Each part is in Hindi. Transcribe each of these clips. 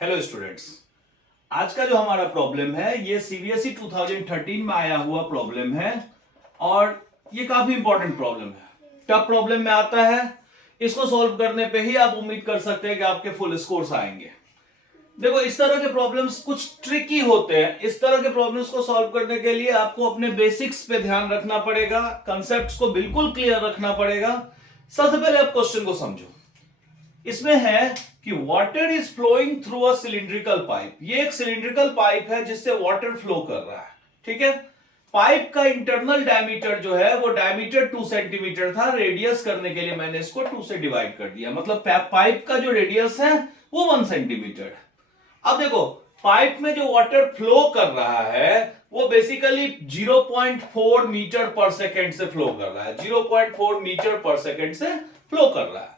Hello students. आज का जो हमारा प्रॉब्लम है ये सीबीएसई 2013 में आया हुआ प्रॉब्लम है और ये काफी इंपॉर्टेंट प्रॉब्लम है। टफ प्रॉब्लम में आता है, इसको सॉल्व करने पे ही आप उम्मीद कर सकते हैं कि आपके फुल स्कोर्स आएंगे। देखो, इस तरह के प्रॉब्लम्स कुछ ट्रिकी होते हैं। इस तरह के प्रॉब्लम्स को सॉल्व करने के लिए आपको अपने बेसिक्स पे ध्यान रखना पड़ेगा, कंसेप्ट्स को बिल्कुल क्लियर रखना पड़ेगा। सबसे पहले आप क्वेश्चन को समझो। इसमें है कि water is flowing through a cylindrical pipe. ये एक सिलिंड्रिकल पाइप है जिससे वाटर फ्लो कर रहा है। ठीक है, पाइप का इंटरनल डायमीटर जो है वो डायमीटर 2 सेंटीमीटर था। रेडियस करने के लिए मैंने इसको 2 से डिवाइड कर दिया, मतलब पाइप का जो रेडियस है वो 1 सेंटीमीटर। अब देखो, पाइप में जो वाटर फ्लो कर रहा है वो बेसिकली 0.4 मीटर पर सेकेंड से फ्लो कर रहा है। 0.4 मीटर पर सेकेंड से फ्लो कर रहा है।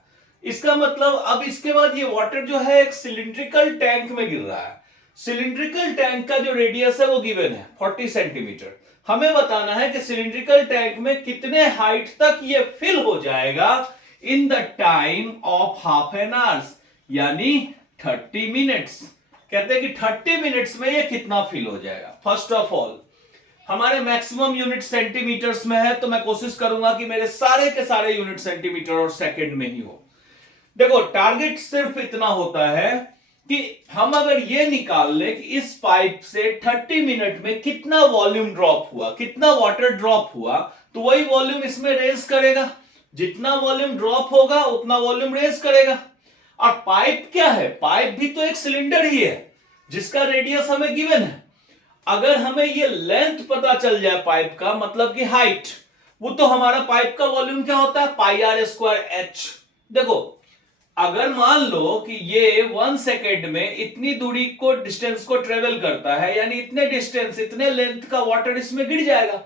इसका मतलब अब इसके बाद ये वाटर जो है एक सिलिंड्रिकल टैंक में गिर रहा है। सिलिंड्रिकल टैंक का जो रेडियस है वो गिवन है 40 सेंटीमीटर। हमें बताना है कि सिलिंड्रिकल टैंक में कितने हाइट तक ये फिल हो जाएगा in the time of half an hours, यानी 30 मिनट्स। कहते हैं कि 30 मिनट्स में ये कितना फिल हो जाएगा। फर्स्ट ऑफ ऑल, हमारे मैक्सिमम यूनिट सेंटीमीटर्स में है, तो मैं कोशिश करूंगा कि मेरे सारे के सारे यूनिट सेंटीमीटर और सेकंड में ही हो। देखो, टारगेट सिर्फ इतना होता है कि हम अगर ये निकाल ले कि इस पाइप से 30 मिनट में कितना वॉल्यूम ड्रॉप हुआ, कितना वाटर ड्रॉप हुआ, तो वही वॉल्यूम इसमें रेज करेगा। जितना वॉल्यूम ड्रॉप होगा उतना वॉल्यूम रेज करेगा। और पाइप क्या है? पाइप भी तो एक सिलेंडर ही है जिसका रेडियस हमें गिवन है। अगर हमें ये लेंथ पता चल जाए पाइप का, मतलब कि हाइट, वो तो हमारा पाइप का वॉल्यूम क्या होता है? पाई आर स्क्वायर एच। देखो, अगर मान लो कि ये 1 सेकेंड में इतनी दूरी को, डिस्टेंस को ट्रेवल करता है, यानी इतने डिस्टेंस, इतने लेंथ का वाटर इसमें गिर जाएगा।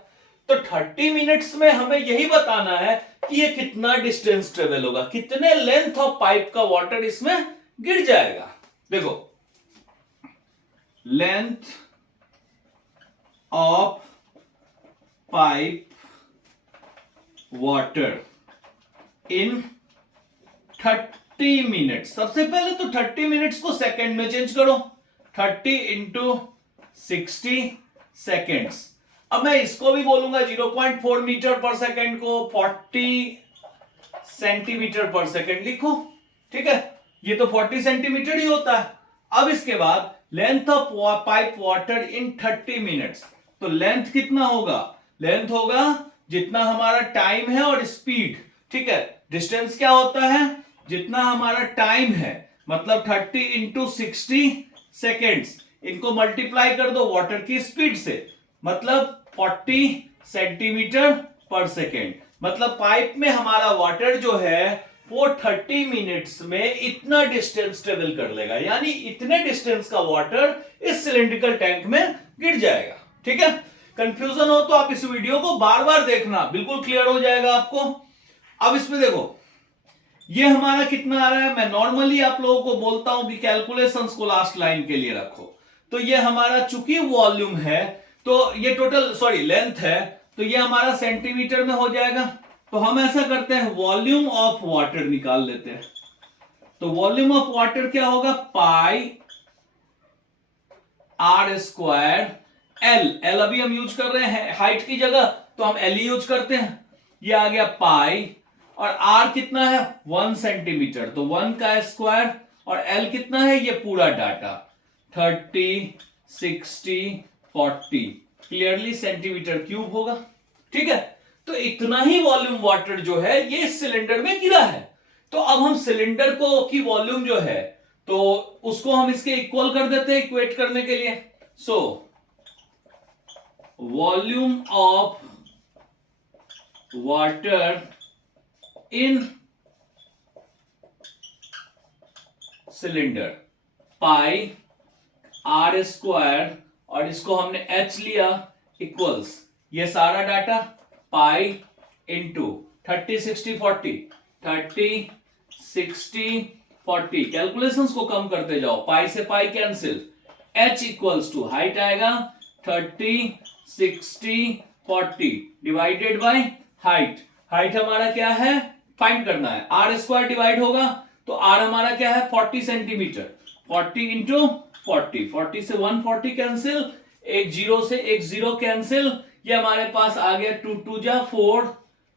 तो 30 मिनट्स में हमें यही बताना है कि ये कितना डिस्टेंस ट्रेवल होगा, कितने लेंथ ऑफ पाइप का वाटर इसमें गिर जाएगा। देखो, length of pipe water in 30 minutes. सबसे पहले तो 30 मिनट्स को सेकेंड में चेंज करो। 30 इंटू 60 सेकेंड्स। अब मैं इसको भी बोलूंगा 0.4 मीटर पर सेकेंड को 40 सेंटीमीटर पर सेकेंड लिखो। ठीक है, ये तो 40 सेंटीमीटर ही होता है। अब इसके बाद length of pipe water in 30 minutes. तो लेंथ कितना होगा? लेंथ होगा जितना हमारा टाइम है और स्पीड। ठीक है, डिस्टेंस क्या होता है? जितना हमारा टाइम है, मतलब 30 इंटू 60 सेकेंड्स। इनको मल्टीप्लाई कर दो वाटर की स्पीड से, मतलब 40 सेंटीमीटर पर सेकेंड। मतलब पाइप में हमारा वाटर जो है वो 30 मिनट्स में इतना डिस्टेंस ट्रेवल कर लेगा, यानी इतने डिस्टेंस का वाटर इस सिलिंड्रिकल टैंक में गिर जाएगा। ठीक है, कंफ्यूजन हो तो आप इस वीडियो को बार बार देखना, बिल्कुल क्लियर हो जाएगा आपको। अब इसमें देखो, ये हमारा कितना आ रहा है? मैं नॉर्मली आप लोगों को बोलता हूं कि कैलकुलेशंस को लास्ट लाइन के लिए रखो। तो ये हमारा चूंकि वॉल्यूम है, तो ये टोटल, सॉरी, लेंथ है, तो ये हमारा सेंटीमीटर में हो जाएगा। तो हम ऐसा करते हैं, वॉल्यूम ऑफ वाटर निकाल लेते हैं। तो वॉल्यूम ऑफ वाटर क्या होगा? पाई आर स्क्वायर एल। एल अभी हम यूज कर रहे हैं हाइट की जगह, तो हम एल यूज करते हैं। ये आ गया पाई, और आर कितना है? 1 सेंटीमीटर, तो 1 का स्क्वायर, और एल कितना है? ये पूरा डाटा 30 60 40, क्लियरली सेंटीमीटर क्यूब होगा। ठीक है, तो इतना ही वॉल्यूम वाटर जो है ये इस सिलेंडर में गिरा है। तो अब हम सिलेंडर को की वॉल्यूम जो है, तो उसको हम इसके इक्वल कर देते हैं इक्वेट करने के लिए। So volume of water in cylinder, pi r square, और इसको हमने एच लिया, इक्वल्स ये सारा डाटा पाई इंटू 30 60 40, 30 60 40। कैलकुलेशंस को कम करते जाओ, पाई से pi cancel, h equals to height आएगा 30 60 40 डिवाइडेड बाय हाइट। हाइट हमारा क्या है? फाइंड करना है। आर स्क्वायर डिवाइड होगा, तो आर हमारा क्या है? 40 सेंटीमीटर। 40 इंटू 40 से 140 कैंसिल, एक जीरो से एक जीरो कैंसिल, ये हमारे पास आ गया 2 2 जा 4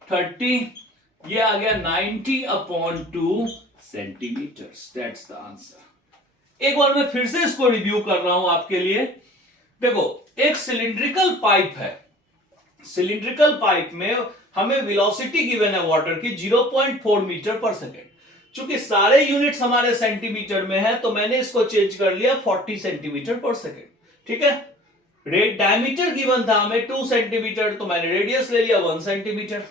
30, ये आ गया 90/2 सेंटीमीटर। That's the answer. एक बार मैं फिर से इसको रिव्यू कर रहा हूं आपके लिए। देखो, एक सिलिंड्रिकल पाइप है, सिलिंड्रिकल पाइप में हमें वेलोसिटी गिवन है वाटर की 0.4 मीटर पर सेकेंड। चूंकि सारे यूनिट्स हमारे सेंटीमीटर में है तो मैंने इसको चेंज कर लिया 40 सेंटीमीटर पर सेकेंड। ठीक है, डायमीटर गिवन था हमें 2 सेंटीमीटर, तो मैंने रेडियस ले लिया 1 सेंटीमीटर।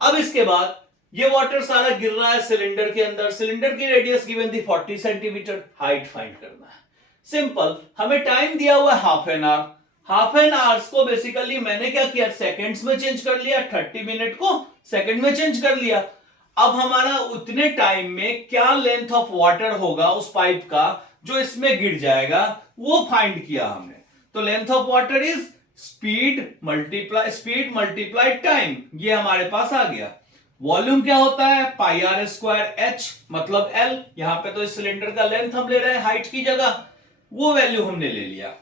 अब इसके बाद ये वाटर सारा गिर रहा है सिलेंडर के अंदर, सिलेंडर की रेडियस गिवन थी 40 सेंटीमीटर, हाइट फाइंड करना है। सिंपल, हमें टाइम दिया हुआ है half an hour, half an hours को बेसिकली मैंने क्या किया, सेकंड्स में चेंज कर लिया, 30 मिनट को सेकंड में चेंज कर लिया। अब हमारा उतने टाइम में क्या लेंथ ऑफ वाटर होगा उस पाइप का जो इसमें गिर जाएगा, वो फाइंड किया हमने। तो length of water is speed multiply time, ये हमारे पास आ गया। वॉल्यूम क्या होता है, पाई आर स्क्वायर एच मतलब एल, यहां पे तो इस सिलेंडर का लेंथ हम ले रहे हैं हाइट की जगह, वो वैल्यू हमने ले लिया।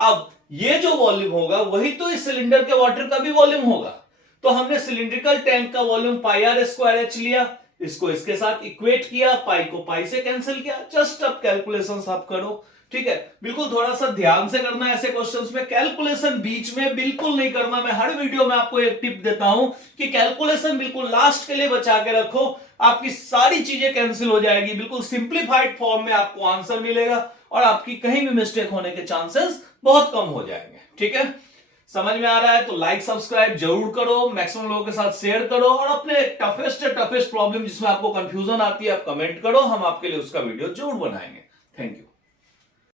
अब ये जो वॉल्यूम होगा वही तो इस सिलेंडर के वाटर का भी वॉल्यूम होगा, तो हमने सिलिंड्रिकल टैंक का volume pi r square h लिया, इसको इसके साथ इक्वेट किया, पाई को पाई से कैंसिल किया। जस्ट अब कैलकुलेशंस आप करो। ठीक है, बिल्कुल थोड़ा सा ध्यान से करना है ऐसे क्वेश्चंस में, कैलकुलेशन बीच में बिल्कुल नहीं करना। मैं हर वीडियो में आपको एक टिप देता हूं कि कैलकुलेशन बिल्कुल लास्ट के लिए बचा के रखो, आपकी सारी चीजें कैंसिल हो जाएगी, बिल्कुल सिंप्लीफाइड फॉर्म में आपको आंसर मिलेगा और आपकी कहीं भी मिस्टेक होने के चांसेस बहुत कम हो जाएंगे। ठीक है, समझ में आ रहा है तो लाइक सब्सक्राइब जरूर करो, मैक्सिमम लोगों के साथ शेयर करो, और अपने टफेस्ट प्रॉब्लम जिसमें आपको कंफ्यूजन आती है आप कमेंट करो, हम आपके लिए उसका वीडियो जरूर बनाएंगे। Thank you.